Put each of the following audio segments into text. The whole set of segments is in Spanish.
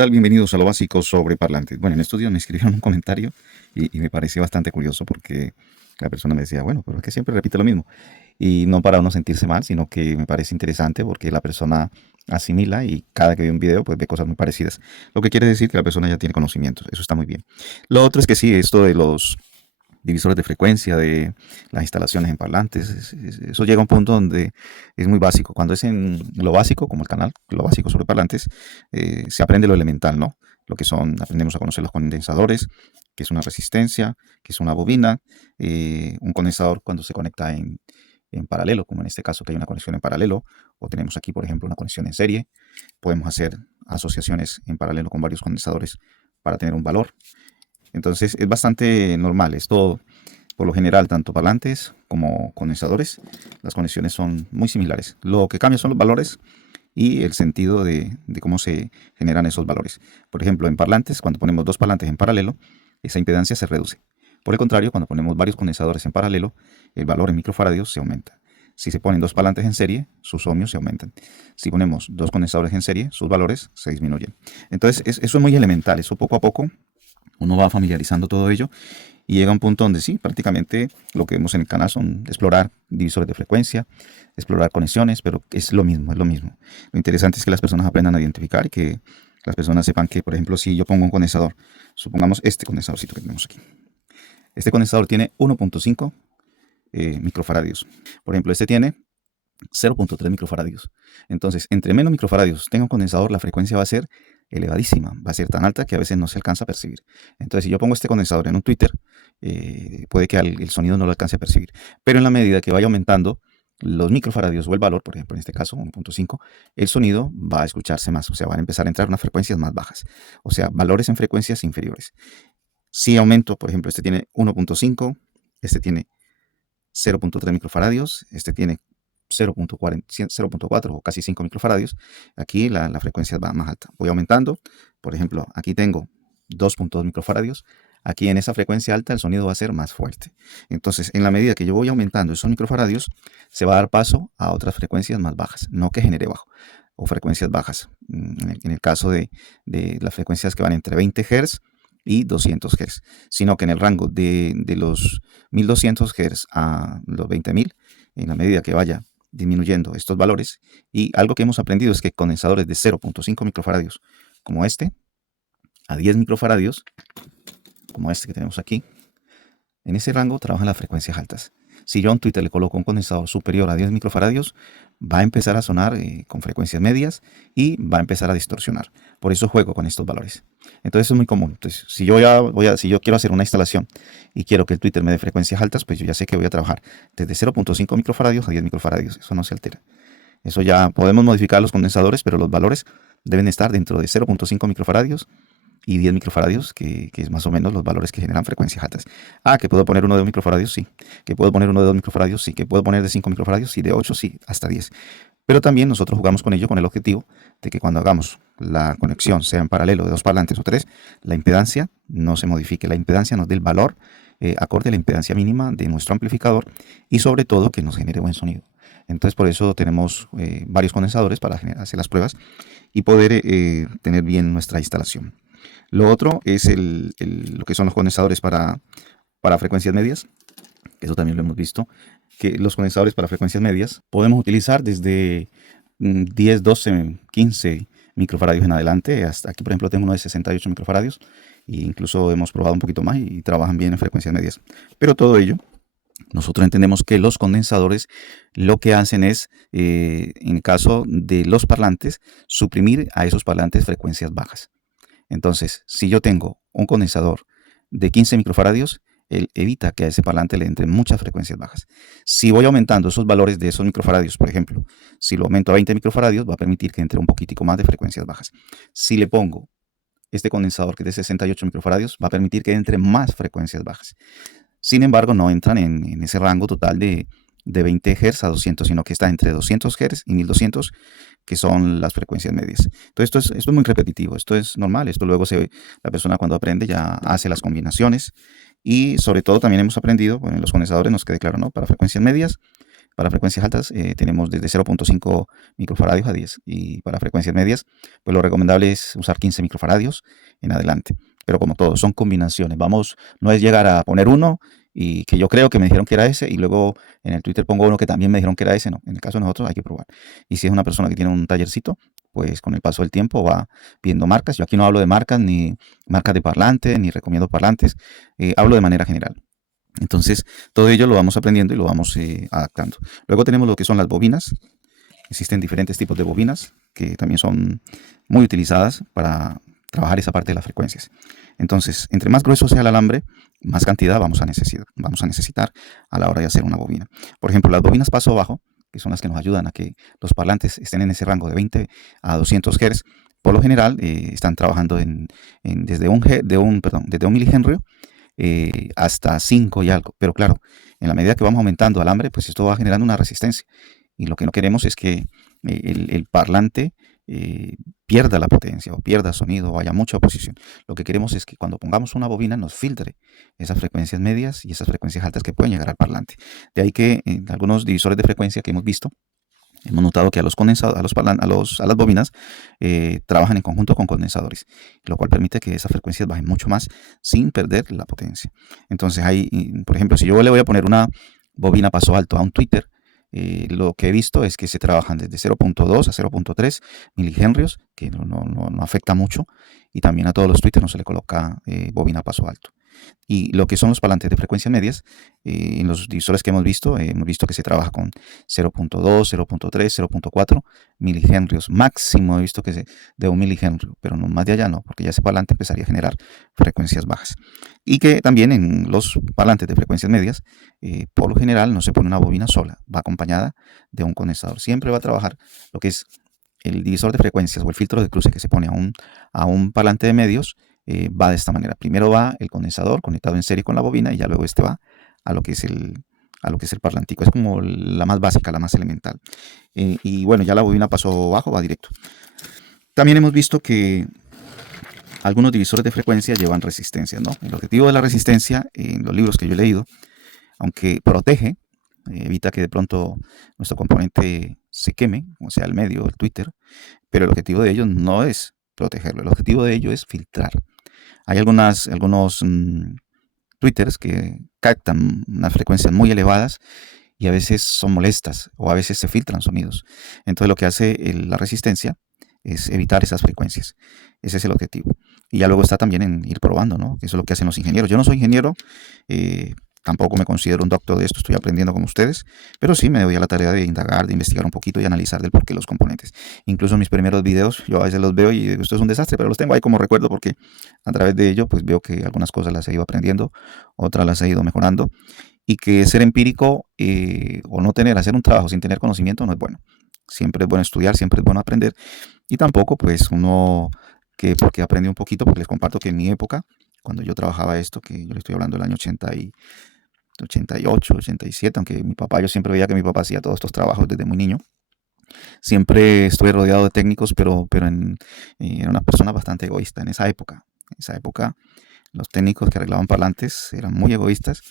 tal? Bienvenidos a lo básico sobre parlantes. Bueno, en estos días me escribieron un comentario y me pareció bastante curioso porque la persona me decía, bueno, pero es que siempre repite lo mismo. Y no para uno sentirse mal, sino que me parece interesante porque la persona asimila y cada que ve un video pues ve cosas muy parecidas. Lo que quiere decir que la persona ya tiene conocimientos. Eso está muy bien. Lo otro es que sí, esto de los divisores de frecuencia, de las instalaciones en parlantes, eso llega a un punto donde es muy básico. Cuando es en lo básico, como el canal, lo básico sobre parlantes, se aprende lo elemental, ¿no? Lo que son, aprendemos a conocer los condensadores, que es una resistencia, que es una bobina, un condensador cuando se conecta en paralelo, como en este caso que hay una conexión en paralelo, o tenemos aquí, por ejemplo, una conexión en serie. Podemos hacer asociaciones en paralelo con varios condensadores para tener un valor. Entonces es bastante normal. Esto, por lo general, tanto parlantes como condensadores, las conexiones son muy similares. Lo que cambia son los valores y el sentido de cómo se generan esos valores. Por ejemplo, en parlantes, cuando ponemos dos parlantes en paralelo, esa impedancia se reduce. Por el contrario, cuando ponemos varios condensadores en paralelo, el valor en microfaradios se aumenta. Si se ponen dos parlantes en serie, sus ohmios se aumentan. Si ponemos dos condensadores en serie, sus valores se disminuyen. Entonces, eso es muy elemental. Eso poco a poco uno va familiarizando todo ello y llega a un punto donde sí, prácticamente lo que vemos en el canal son explorar divisores de frecuencia, explorar conexiones, pero es lo mismo, es lo mismo. Lo interesante es que las personas aprendan a identificar y que las personas sepan que, por ejemplo, si yo pongo un condensador, supongamos este condensadorcito que tenemos aquí. Este condensador tiene 1.5 microfaradios. Por ejemplo, este tiene 0.3 microfaradios. Entonces, entre menos microfaradios tenga un condensador, la frecuencia va a ser elevadísima, va a ser tan alta que a veces no se alcanza a percibir. Entonces, si yo pongo este condensador en un tweeter, puede que el sonido no lo alcance a percibir. Pero en la medida que vaya aumentando los microfaradios o el valor, por ejemplo, en este caso 1.5, el sonido va a escucharse más, o sea, van a empezar a entrar unas frecuencias más bajas, o sea, valores en frecuencias inferiores. Si aumento, por ejemplo, este tiene 1.5, este tiene 0.3 microfaradios, este tiene 0.4 o casi 5 microfaradios, aquí la frecuencia va más alta. Voy aumentando, por ejemplo, aquí tengo 2.2 microfaradios, aquí en esa frecuencia alta el sonido va a ser más fuerte. Entonces, en la medida que yo voy aumentando esos microfaradios, se va a dar paso a otras frecuencias más bajas, no que genere bajo, o frecuencias bajas. En el caso de las frecuencias que van entre 20 Hz y 200 Hz, sino que en el rango de los 1200 Hz a los 20.000, en la medida que vaya disminuyendo estos valores, y algo que hemos aprendido es que condensadores de 0.5 microfaradios como este, a 10 microfaradios, como este que tenemos aquí, en ese rango trabajan las frecuencias altas. Si yo a un Twitter le coloco un condensador superior a 10 microfaradios, va a empezar a sonar con frecuencias medias y va a empezar a distorsionar. Por eso juego con estos valores. Entonces es muy común. Entonces, si yo quiero hacer una instalación y quiero que el Twitter me dé frecuencias altas, pues yo ya sé que voy a trabajar desde 0.5 microfaradios a 10 microfaradios. Eso no se altera. Eso ya podemos modificar los condensadores, pero los valores deben estar dentro de 0.5 microfaradios y 10 microfaradios, que es más o menos los valores que generan frecuencias altas. Ah, que puedo poner uno de 2 microfaradios, sí. Que puedo poner uno de 2 microfaradios, sí. Que puedo poner de 5 microfaradios, sí. De 8, sí. Hasta 10. Pero también nosotros jugamos con ello con el objetivo de que cuando hagamos la conexión, sea en paralelo de dos parlantes o tres, la impedancia no se modifique. La impedancia nos dé el valor acorde a la impedancia mínima de nuestro amplificador y sobre todo que nos genere buen sonido. Entonces por eso tenemos varios condensadores para hacer las pruebas y poder tener bien nuestra instalación. Lo otro es lo que son los condensadores para frecuencias medias. Eso también lo hemos visto, que los condensadores para frecuencias medias podemos utilizar desde 10, 12, 15 microfaradios en adelante. Hasta aquí, por ejemplo, tengo uno de 68 microfaradios e incluso hemos probado un poquito más y trabajan bien en frecuencias medias. Pero todo ello, nosotros entendemos que los condensadores lo que hacen es, en el caso de los parlantes, suprimir a esos parlantes frecuencias bajas. Entonces, si yo tengo un condensador de 15 microfaradios, él evita que a ese parlante le entren muchas frecuencias bajas. Si voy aumentando esos valores de esos microfaradios, por ejemplo, si lo aumento a 20 microfaradios, va a permitir que entre un poquitico más de frecuencias bajas. Si le pongo este condensador que es de 68 microfaradios, va a permitir que entre más frecuencias bajas. Sin embargo, no entran en ese rango total de 20 Hz a 200, sino que está entre 200 Hz y 1200, que son las frecuencias medias. Entonces, esto es muy repetitivo, esto es normal, esto luego la persona cuando aprende ya hace las combinaciones y sobre todo también hemos aprendido, bueno, en los condensadores nos queda claro, ¿no? Para frecuencias medias, Para frecuencias altas tenemos desde 0.5 microfaradios a 10. Y para frecuencias medias, pues lo recomendable es usar 15 microfaradios en adelante. Pero como todo, son combinaciones. No es llegar a poner uno y que yo creo que me dijeron que era ese y luego en el Twitter pongo uno que también me dijeron que era ese. No, en el caso de nosotros hay que probar. Y si es una persona que tiene un tallercito, pues con el paso del tiempo va viendo marcas. Yo aquí no hablo de marcas, ni marcas de parlantes, ni recomiendo parlantes. Hablo de manera general. Entonces, todo ello lo vamos aprendiendo y lo vamos adaptando. Luego tenemos lo que son las bobinas. Existen diferentes tipos de bobinas que también son muy utilizadas para trabajar esa parte de las frecuencias. Entonces, entre más grueso sea el alambre, más cantidad vamos a necesitar a la hora de hacer una bobina. Por ejemplo, las bobinas paso bajo, que son las que nos ayudan a que los parlantes estén en ese rango de 20 a 200 Hz, por lo general están trabajando desde un milihenrio hasta 5 y algo. Pero claro, en la medida que vamos aumentando alambre, pues esto va generando una resistencia. Y lo que no queremos es que el parlante pierda la potencia o pierda sonido o haya mucha oposición. Lo que queremos es que cuando pongamos una bobina nos filtre esas frecuencias medias y esas frecuencias altas que pueden llegar al parlante. De ahí que en algunos divisores de frecuencia que hemos visto, hemos notado que a las bobinas trabajan en conjunto con condensadores, lo cual permite que esas frecuencias bajen mucho más sin perder la potencia. Entonces, por ejemplo, si yo le voy a poner una bobina paso alto a un Twitter, lo que he visto es que se trabajan desde 0.2 a 0.3 milihenrios, que no afecta mucho, y también a todos los Twitter no se le coloca bobina paso alto. Y lo que son los parlantes de frecuencias medias, en los divisores que hemos visto que se trabaja con 0.2, 0.3, 0.4 milihenrios. Máximo he visto que de 1 milihenrio, pero no más de allá no, porque ya ese parlante empezaría a generar frecuencias bajas. Y que también en los parlantes de frecuencias medias, por lo general no se pone una bobina sola, va acompañada de un condensador. Siempre va a trabajar lo que es el divisor de frecuencias o el filtro de cruce que se pone a un parlante de medios. Va de esta manera. Primero va el condensador conectado en serie con la bobina y ya luego este va a lo que es el parlantico. Es como la más básica, la más elemental. Y bueno, ya la bobina paso bajo va directo. También hemos visto que algunos divisores de frecuencia llevan resistencia, ¿no? El objetivo de la resistencia en los libros que yo he leído, aunque protege, evita que de pronto nuestro componente se queme, o sea, el medio, el Twitter, pero el objetivo de ellos no es protegerlo, el objetivo de ello es filtrar. Hay algunos Twitters que captan unas frecuencias muy elevadas y a veces son molestas o a veces se filtran sonidos. Entonces lo que hace la resistencia es evitar esas frecuencias. Ese es el objetivo. Y ya luego está también en ir probando, ¿no? Eso es lo que hacen los ingenieros. Yo no soy ingeniero, tampoco me considero un doctor de esto, estoy aprendiendo como ustedes, pero sí me doy a la tarea de indagar, de investigar un poquito y analizar del porqué los componentes. Incluso mis primeros videos, yo a veces los veo y esto es un desastre, pero los tengo ahí como recuerdo porque a través de ello pues veo que algunas cosas las he ido aprendiendo, otras las he ido mejorando y que ser empírico o no hacer un trabajo sin tener conocimiento no es bueno. Siempre es bueno estudiar, siempre es bueno aprender y tampoco pues uno porque aprendí un poquito, porque les comparto que en mi época, cuando yo trabajaba esto, que yo le estoy hablando del año 88, 87, aunque yo siempre veía que mi papá hacía todos estos trabajos desde muy niño. Siempre estuve rodeado de técnicos, pero era una persona bastante egoísta en esa época. En esa época, los técnicos que arreglaban parlantes eran muy egoístas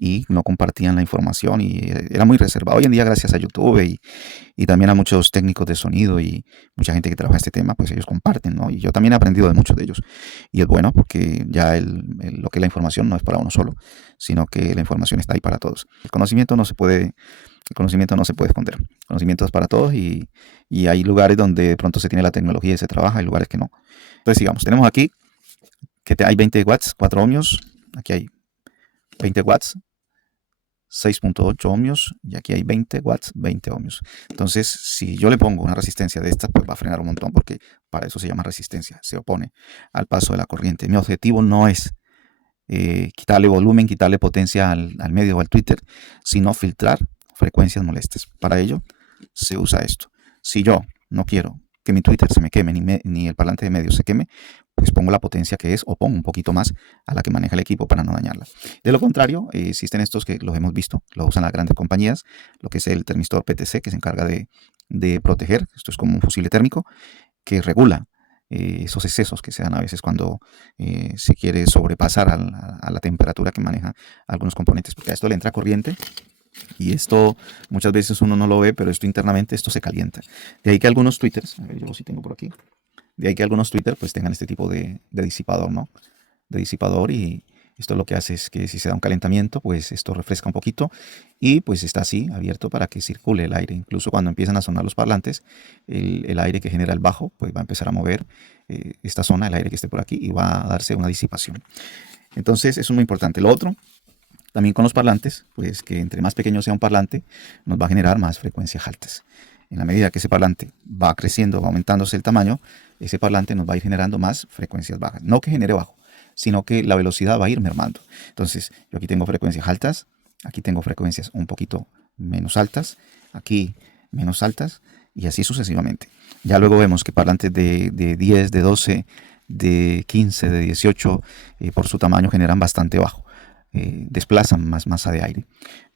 y no compartían la información y era muy reservado. Hoy en día, gracias a YouTube y también a muchos técnicos de sonido y mucha gente que trabaja este tema, pues ellos comparten, ¿no? Y yo también he aprendido de muchos de ellos. Y es bueno porque ya lo que es la información no es para uno solo, sino que la información está ahí para todos. El conocimiento no se puede esconder. El conocimiento es para todos y hay lugares donde de pronto se tiene la tecnología y se trabaja, hay lugares que no. Entonces, sigamos. Tenemos aquí que hay 20 watts, 4 ohmios. Aquí hay 20 watts, 6.8 ohmios y aquí hay 20 watts, 20 ohmios. Entonces, si yo le pongo una resistencia de esta, pues va a frenar un montón porque para eso se llama resistencia, se opone al paso de la corriente. Mi objetivo no es quitarle volumen, quitarle potencia al medio o al Twitter, sino filtrar frecuencias molestas. Para ello se usa esto. Si yo no quiero que mi Twitter se me queme ni el parlante de medio se queme, pues pongo la potencia que es o pongo un poquito más a la que maneja el equipo para no dañarla. De lo contrario, existen estos que los hemos visto, lo usan las grandes compañías, lo que es el termistor PTC que se encarga de proteger, esto es como un fusible térmico que regula esos excesos que se dan a veces cuando se quiere sobrepasar a la temperatura que maneja algunos componentes, porque a esto le entra corriente Y esto muchas veces uno no lo ve, pero esto internamente, esto se calienta. De ahí que algunos twitters, a ver, yo lo sí tengo por aquí, de ahí que algunos twitters pues tengan este tipo de disipador, ¿no? De disipador, y esto lo que hace es que si se da un calentamiento, pues esto refresca un poquito y pues está así abierto para que circule el aire. Incluso cuando empiezan a sonar los parlantes, el aire que genera el bajo pues va a empezar a mover esta zona, el aire que esté por aquí, y va a darse una disipación. Entonces eso es muy importante. Lo otro, también con los parlantes, pues que entre más pequeño sea un parlante, nos va a generar más frecuencias altas. En la medida que ese parlante va creciendo, va aumentándose el tamaño, ese parlante nos va a ir generando más frecuencias bajas. No que genere bajo, sino que la velocidad va a ir mermando. Entonces, yo aquí tengo frecuencias altas, aquí tengo frecuencias un poquito menos altas, aquí menos altas, y así sucesivamente. Ya luego vemos que parlantes de 10, de 12, de 15, de 18, por su tamaño generan bastante bajo. Desplazan más masa de aire.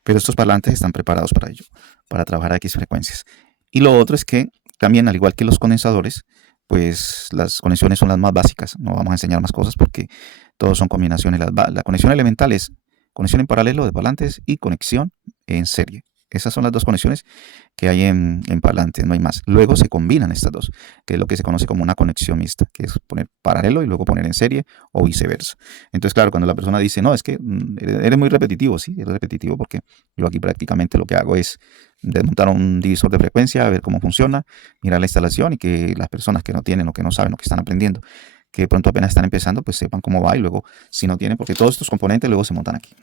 Pero estos parlantes están preparados para ello, para trabajar a X frecuencias. Y lo otro es que también, al igual que los condensadores, pues las conexiones son las más básicas. No vamos a enseñar más cosas porque todos son combinaciones. La conexión elemental es conexión en paralelo de parlantes y conexión en serie. Esas son las dos conexiones que hay en parlantes, no hay más. Luego se combinan estas dos, que es lo que se conoce como una conexión mixta, que es poner paralelo y luego poner en serie o viceversa. Entonces, claro, cuando la persona dice, no, es que eres muy repetitivo, sí, eres repetitivo porque yo aquí prácticamente lo que hago es desmontar un divisor de frecuencia, ver cómo funciona, mirar la instalación, y que las personas que no tienen o que no saben o que están aprendiendo, que de pronto apenas están empezando, pues sepan cómo va, y luego, si no tienen, porque todos estos componentes luego se montan aquí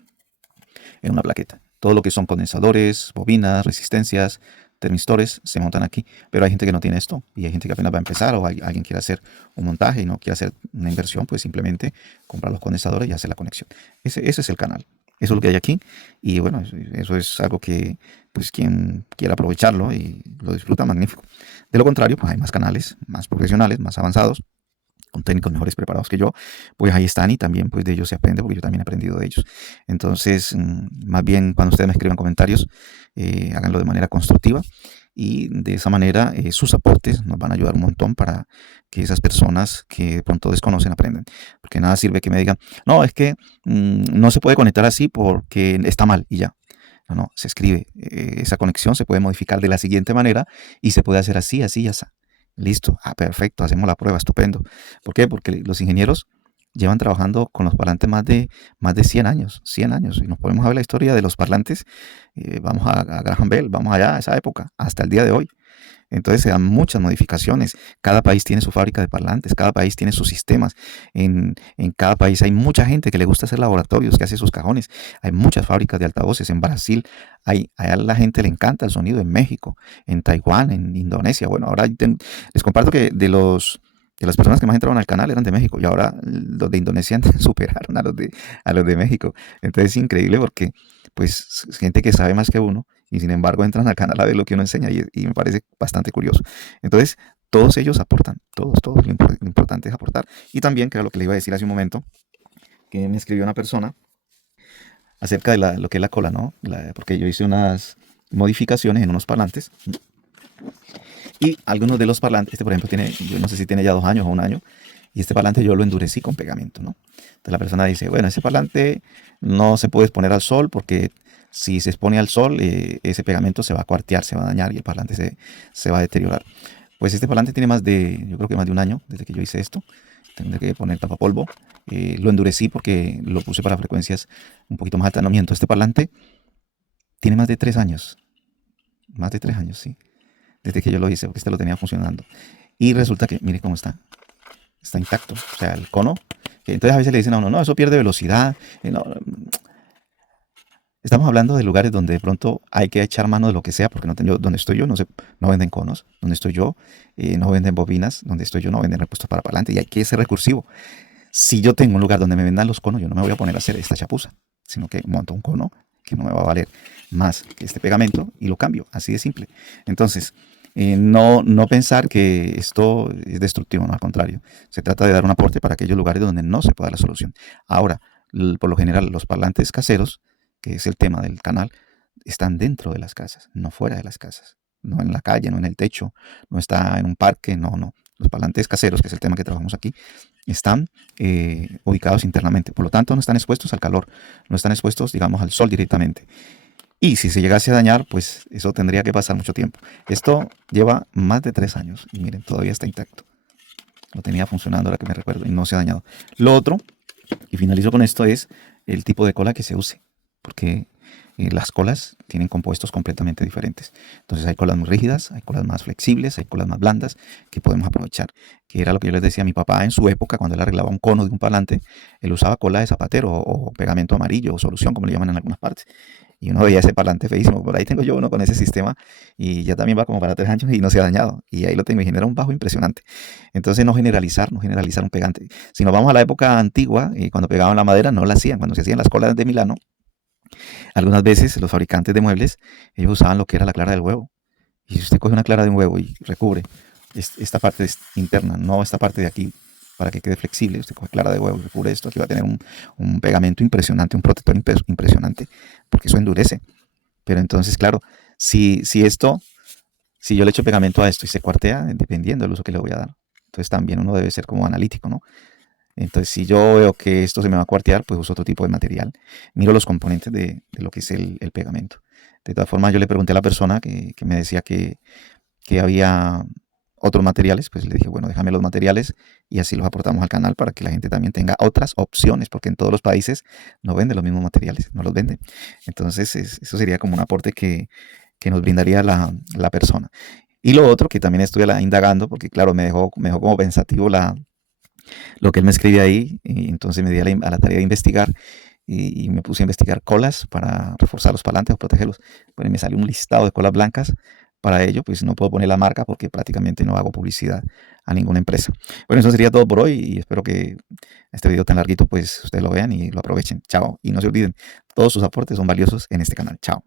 en una plaqueta. Todo lo que son condensadores, bobinas, resistencias, termistores, se montan aquí. Pero hay gente que no tiene esto, y hay gente que apenas va a empezar, o alguien quiere hacer un montaje y no quiere hacer una inversión, pues simplemente comprar los condensadores y hacer la conexión. Ese es el canal. Eso es lo que hay aquí. Y bueno, eso es algo que, pues, quien quiera aprovecharlo y lo disfruta, magnífico. De lo contrario, pues hay más canales, más profesionales, más avanzados, con técnicos mejores preparados que yo, pues ahí están, y también pues de ellos se aprende, porque yo también he aprendido de ellos. Entonces, más bien, cuando ustedes me escriban comentarios, háganlo de manera constructiva, y de esa manera sus aportes nos van a ayudar un montón para que esas personas que de pronto desconocen aprendan. Porque nada sirve que me digan, no, es que no se puede conectar así porque está mal, y ya. No, no, se escribe, esa conexión se puede modificar de la siguiente manera, y se puede hacer así, así y así. Listo, perfecto, hacemos la prueba, estupendo. ¿Por qué? Porque los ingenieros llevan trabajando con los parlantes más de 100 años, 100 años. Y nos podemos ver la historia de los parlantes, vamos a Graham Bell, vamos allá a esa época, hasta el día de hoy. Entonces se dan muchas modificaciones. Cada país tiene su fábrica de parlantes, cada país tiene sus sistemas. En cada país hay mucha gente que le gusta hacer laboratorios, que hace sus cajones. Hay muchas fábricas de altavoces. En Brasil, a la gente le encanta el sonido. En México, en Taiwán, en Indonesia. Bueno, ahora les comparto que de las personas que más entraron al canal eran de México, y ahora los de Indonesia superaron a los de México. Entonces es increíble porque pues gente que sabe más que uno, y sin embargo entran al canal a ver lo que uno enseña, y me parece bastante curioso. Entonces, todos ellos aportan, todos, lo importante es aportar. Y también, que era lo que le iba a decir hace un momento, que me escribió una persona acerca de lo que es la cola, ¿no? Porque yo hice unas modificaciones en unos parlantes, y algunos de los parlantes, este por ejemplo tiene, yo no sé si tiene ya 2 años o 1 año, y este parlante yo lo endurecí con pegamento, ¿no? Entonces la persona dice, bueno, ese parlante no se puede exponer al sol, porque si se expone al sol, ese pegamento se va a cuartear, se va a dañar, y el parlante se va a deteriorar. Pues este parlante tiene yo creo que más de 1 año desde que yo hice esto. Tendré que poner tapapolvo. Lo endurecí porque lo puse para frecuencias un poquito más altas. No miento, este parlante tiene más de 3 años. Más de 3 años, sí. Desde que yo lo hice, porque este lo tenía funcionando. Y resulta que, mire cómo está. Está intacto. O sea, el cono. Entonces a veces le dicen a uno, no, eso pierde velocidad. No, estamos hablando de lugares donde de pronto hay que echar mano de lo que sea, porque donde estoy yo no venden conos, donde estoy yo no venden bobinas, donde estoy yo no venden repuestos para parlante, y hay que ser recursivo. Si yo tengo un lugar donde me vendan los conos, yo no me voy a poner a hacer esta chapuza, sino que monto un cono que no me va a valer más que este pegamento, y lo cambio, así de simple. Entonces, no pensar que esto es destructivo, no, al contrario. Se trata de dar un aporte para aquellos lugares donde no se pueda dar la solución. Ahora, por lo general, los parlantes caseros, que es el tema del canal, están dentro de las casas, no fuera de las casas, no en la calle, no en el techo, no está en un parque, no, no. Los parlantes caseros, que es el tema que trabajamos aquí, están ubicados internamente. Por lo tanto, no están expuestos al calor, no están expuestos, digamos, al sol directamente. Y si se llegase a dañar, pues eso tendría que pasar mucho tiempo. Esto lleva más de 3 años y miren, todavía está intacto. Lo tenía funcionando ahora que me recuerdo y no se ha dañado. Lo otro, y finalizo con esto, es el tipo de cola que se use. Porque las colas tienen compuestos completamente diferentes. Entonces hay colas muy rígidas, hay colas más flexibles, hay colas más blandas que podemos aprovechar. Que era lo que yo les decía a mi papá en su época, cuando él arreglaba un cono de un parlante, él usaba cola de zapatero o pegamento amarillo o solución, como le llaman en algunas partes. Y uno veía ese parlante feísimo. Por ahí tengo yo uno con ese sistema y ya también va como para 3 años y no se ha dañado. Y ahí lo tengo y genera un bajo impresionante. Entonces no generalizar un pegante. Si nos vamos a la época antigua, cuando pegaban la madera, no la hacían. Cuando se hacían las colas de Milano, algunas veces los fabricantes de muebles, ellos usaban lo que era la clara del huevo. Y si usted coge una clara de un huevo y recubre esta parte interna, no esta parte de aquí, para que quede flexible, usted coge clara de huevo y recubre esto, aquí va a tener un pegamento impresionante, un protector impresionante, porque eso endurece. Pero entonces, claro, si yo le echo pegamento a esto y se cuartea, dependiendo del uso que le voy a dar. Entonces también uno debe ser como analítico, ¿no? Entonces, si yo veo que esto se me va a cuartear, pues uso otro tipo de material. Miro los componentes de lo que es el pegamento. De todas formas, yo le pregunté a la persona que me decía que había otros materiales, pues le dije, bueno, déjame los materiales y así los aportamos al canal para que la gente también tenga otras opciones, porque en todos los países no venden los mismos materiales, no los venden. Entonces, eso sería como un aporte que nos brindaría la persona. Y lo otro que también estuve indagando, porque claro, me dejó como pensativo lo que él me escribe ahí, y entonces me di a la tarea de investigar y me puse a investigar colas para reforzar los palantes o protegerlos. Bueno, y me salió un listado de colas blancas. Para ello, pues no puedo poner la marca porque prácticamente no hago publicidad a ninguna empresa. Bueno, eso sería todo por hoy y espero que este video tan larguito, pues ustedes lo vean y lo aprovechen. Chao. Y no se olviden, todos sus aportes son valiosos en este canal. Chao.